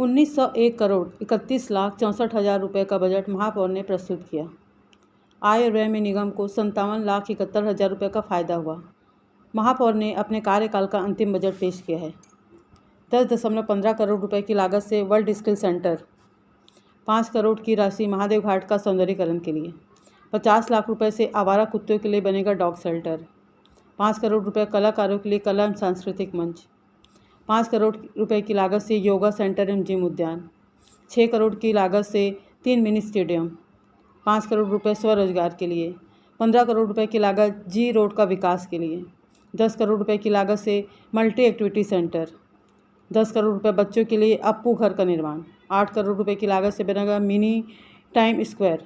1901 करोड़ 31,64,000 रुपये का बजट महापौर ने प्रस्तुत किया। आय और व्यय में निगम को 57,71,000 रुपये का फायदा हुआ। महापौर ने अपने कार्यकाल का अंतिम बजट पेश किया है। 10.15 करोड़ रुपये की लागत से वर्ल्ड स्किल सेंटर, 5 करोड़ की राशि महादेव घाट का सौंदर्यीकरण के लिए, 50 लाख रुपये से आवारा कुत्तों के लिए बनेगा डॉग शेल्टर, 5 करोड़ रुपये कलाकारों के लिए कला एवं सांस्कृतिक मंच, 5 करोड़ रुपए की लागत से योगा सेंटर एवं जिम उद्यान, 6 करोड़ की लागत से 3 मिनी स्टेडियम, 5 करोड़ रुपए स्वरोजगार के लिए, 15 करोड़ रुपए की लागत जी रोड का विकास के लिए, 10 करोड़ रुपए की लागत से मल्टी एक्टिविटी सेंटर, 10 करोड़ रुपए बच्चों के लिए अप्पू घर का निर्माण, 8 करोड़ रुपए की लागत से बनेगा मिनी टाइम स्क्वायर,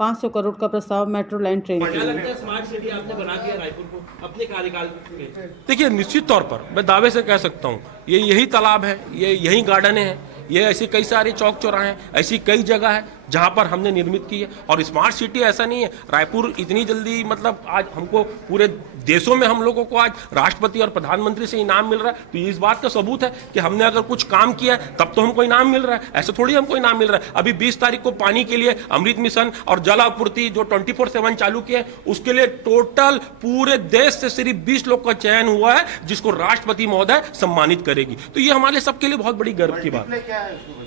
500 करोड़ का प्रस्ताव मेट्रो लाइन ट्रेन के लिए। स्मार्ट सिटी आपने बना दिया रायपुर को अपने कार्यकाल में। देखिए, निश्चित तौर पर मैं दावे से कह सकता हूँ ये यही तालाब है, ये यही गार्डन है, ये ऐसी कई सारे चौक चौराहे हैं, ऐसी कई जगह है जहाँ पर हमने निर्मित की है। और स्मार्ट सिटी ऐसा नहीं है रायपुर इतनी जल्दी, मतलब आज हमको पूरे देशों में हम लोगों को आज राष्ट्रपति और प्रधानमंत्री से इनाम मिल रहा है, तो ये इस बात का सबूत है कि हमने अगर कुछ काम किया है तब तो हमको इनाम मिल रहा है। ऐसे थोड़ी हमको इनाम मिल रहा है। अभी 20 तारीख को पानी के लिए अमृत मिशन और जल आपूर्ति जो 24/7 चालू किया है, उसके लिए टोटल पूरे देश से सिर्फ 20 लोग का चयन हुआ है जिसको राष्ट्रपति महोदय सम्मानित करेगी। तो ये हमारे सबके लिए बहुत बड़ी गर्व की बात है।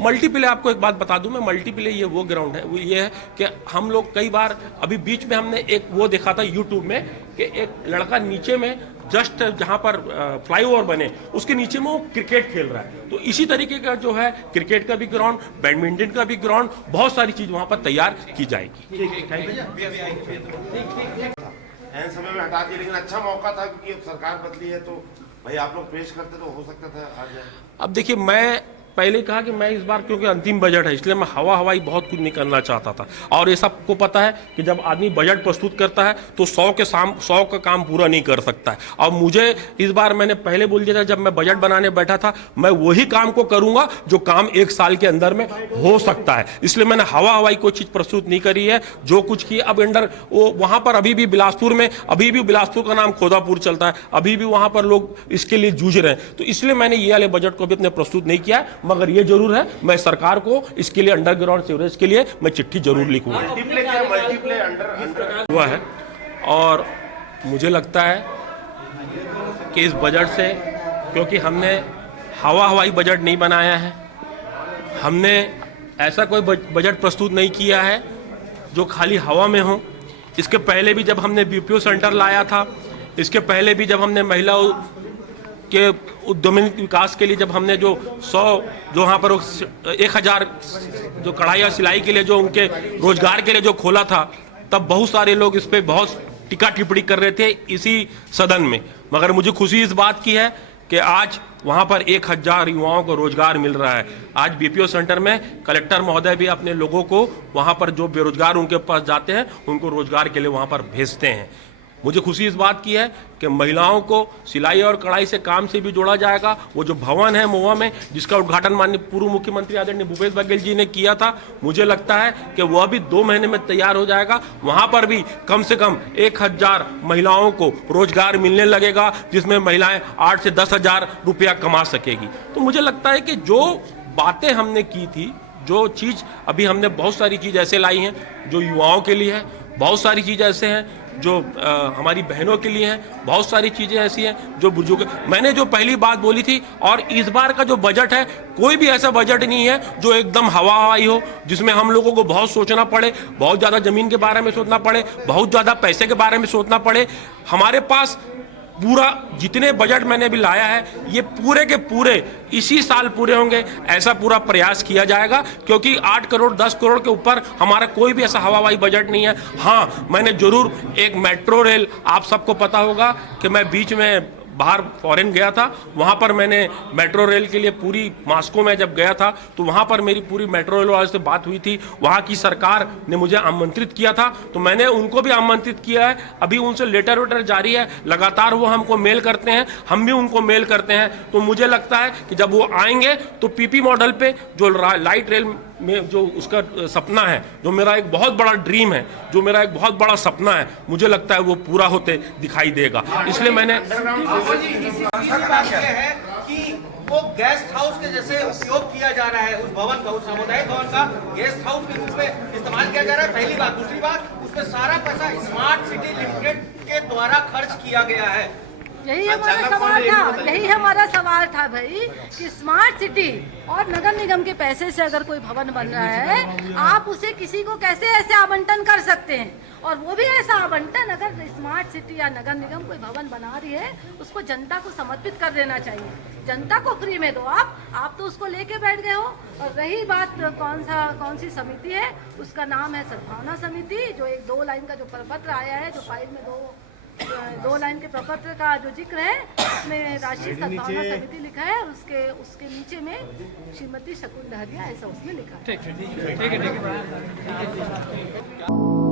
मल्टीप्ले, आपको एक बात बता दूं मैं, मल्टीप्ले ये वो ग्राउंड है, वो ये है कि हम लोग कई बार अभी बीच में हमने एक वो देखा था यूट्यूब में कि एक लड़का नीचे में जस्ट जहां पर फ्लाईओवर बने उसके नीचे में वो क्रिकेट खेल रहा है। तो इसी तरीके का जो है क्रिकेट का भी ग्राउंड, बैडमिंटन का भी ग्राउंड, बहुत सारी चीज वहां पर तैयार की जाएगी। समय में हटा दिया, लेकिन अच्छा मौका था क्योंकि अब सरकार बदली है तो भाई आप लोग पेश करते तो हो सकता था आज। अब देखिए, मैं पहले कहा कि मैं इस बार क्योंकि अंतिम बजट है इसलिए मैं हवाई बहुत कुछ नहीं करना चाहता था। और ये सबको पता है कि जब आदमी बजट प्रस्तुत करता है तो 100 का काम पूरा नहीं कर सकता है। और मुझे इस बार मैंने पहले बोल दिया था जब मैं बजट बनाने बैठा था, मैं वही काम को करूंगा जो काम 1 साल के अंदर में हो सकता है। इसलिए मैंने हवाई कोई चीज प्रस्तुत नहीं करी है। जो कुछ की अब अंडर वो वहां पर अभी भी बिलासपुर में, अभी भी बिलासपुर का नाम खोदापुर चलता है, अभी भी वहां पर लोग इसके लिए जूझ रहे हैं। तो इसलिए मैंने ये वाले बजट को भी अपने प्रस्तुत नहीं किया है। मगर ये जरूर है मैं सरकार को इसके लिए अंडरग्राउंड सीवरेज के लिए मैं चिट्ठी जरूर लिखूंगा। मल्टीप्ले अंडर हुआ है और मुझे लगता है कि इस बजट से, क्योंकि हमने हवाई बजट नहीं बनाया है, हमने ऐसा कोई बजट प्रस्तुत नहीं किया है जो खाली हवा में हो। इसके पहले भी जब हमने बीपीओ सेंटर लाया था, इसके पहले भी जब हमने महिला के उद्यमिक विकास के लिए जब हमने जो 100 जो वहाँ पर 1000 जो कढ़ाई और सिलाई के लिए जो उनके रोजगार के लिए जो खोला था, तब बहुत सारे लोग इस पे बहुत टिक्का टिप्पणी कर रहे थे इसी सदन में। मगर मुझे खुशी इस बात की है कि आज वहाँ पर 1000 युवाओं को रोजगार मिल रहा है। आज बीपीओ सेंटर में कलेक्टर महोदय भी अपने लोगों को वहाँ पर जो बेरोजगार उनके पास जाते हैं उनको रोजगार के लिए वहाँ पर भेजते हैं। मुझे खुशी इस बात की है कि महिलाओं को सिलाई और कढ़ाई से काम से भी जोड़ा जाएगा। वो जो भवन है महुआ में जिसका उद्घाटन माननीय पूर्व मुख्यमंत्री आदरणीय भूपेश बघेल जी ने किया था, मुझे लगता है कि वह भी 2 महीने में तैयार हो जाएगा। वहां पर भी कम से कम 1000 महिलाओं को रोजगार मिलने लगेगा, जिसमें महिलाएं 8 से 10,000 रुपया कमा सकेगी। तो मुझे लगता है कि जो बातें हमने की थी, जो चीज अभी हमने बहुत सारी चीज ऐसे लाई हैं जो युवाओं के लिए है, बहुत सारी चीज ऐसे हैं जो हमारी बहनों के लिए हैं, बहुत सारी चीजें ऐसी हैं जो बुजुर्ग, मैंने जो पहली बात बोली थी। और इस बार का जो बजट है, कोई भी ऐसा बजट नहीं है जो एकदम हवाई हो, जिसमें हम लोगों को बहुत सोचना पड़े, बहुत ज्यादा जमीन के बारे में सोचना पड़े, बहुत ज्यादा पैसे के बारे में सोचना पड़े। हमारे पास पूरा जितने बजट मैंने भी लाया है ये पूरे के पूरे इसी साल पूरे होंगे, ऐसा पूरा प्रयास किया जाएगा। क्योंकि 8 करोड़ 10 करोड़ के ऊपर हमारा कोई भी ऐसा हवाई बजट नहीं है। हाँ, मैंने जरूर एक मेट्रो रेल, आप सबको पता होगा कि मैं बीच में बाहर फॉरेन गया था, वहाँ पर मैंने मेट्रो रेल के लिए पूरी मॉस्को में जब गया था तो वहाँ पर मेरी पूरी मेट्रो रेल वाले से बात हुई थी। वहाँ की सरकार ने मुझे आमंत्रित किया था तो मैंने उनको भी आमंत्रित किया है। अभी उनसे लेटर वेटर जारी है, लगातार वो हमको मेल करते हैं, हम भी उनको मेल करते हैं। तो मुझे लगता है कि जब वो आएंगे तो पीपी मॉडल पे जो लाइट रेल में जो उसका सपना है, जो मेरा एक बहुत बड़ा ड्रीम है, जो मेरा एक बहुत बड़ा सपना है, मुझे लगता है वो पूरा होते दिखाई देगा। इसलिए मैंने बात यह है कि वो गेस्ट हाउस के जैसे उपयोग किया जा रहा है। उस भवन का, उस सामुदायिक भवन का गेस्ट हाउस के रूप में इस्तेमाल किया जा रहा है। पहली बात। दूसरी बात, उसमें सारा पैसा स्मार्ट सिटी लिमिटेड के द्वारा खर्च किया गया है। यही हमारा सवाल था, यही हमारा सवाल था भाई कि स्मार्ट सिटी और नगर निगम के पैसे से अगर कोई भवन बन रहा है, आप उसे किसी को कैसे ऐसे आवंटन कर सकते हैं? और वो भी ऐसा आवंटन, अगर स्मार्ट सिटी या नगर निगम कोई भवन बना रही है, उसको जनता को समर्पित कर देना चाहिए। जनता को फ्री में दो। आप तो उसको लेके बैठ गए हो। और रही बात कौन सी समिति है, उसका नाम है सद्भावना समिति, जो एक 2 लाइन का जो प्रपत्र आया है, जो फाइल में 2 लाइन के प्रपत्र का जो जिक्र है, उसमें राष्ट्रीय सद्भावना समिति लिखा है, और उसके नीचे में श्रीमती शकुन डहरिया ऐसा उसमें लिखा है। ठीक है।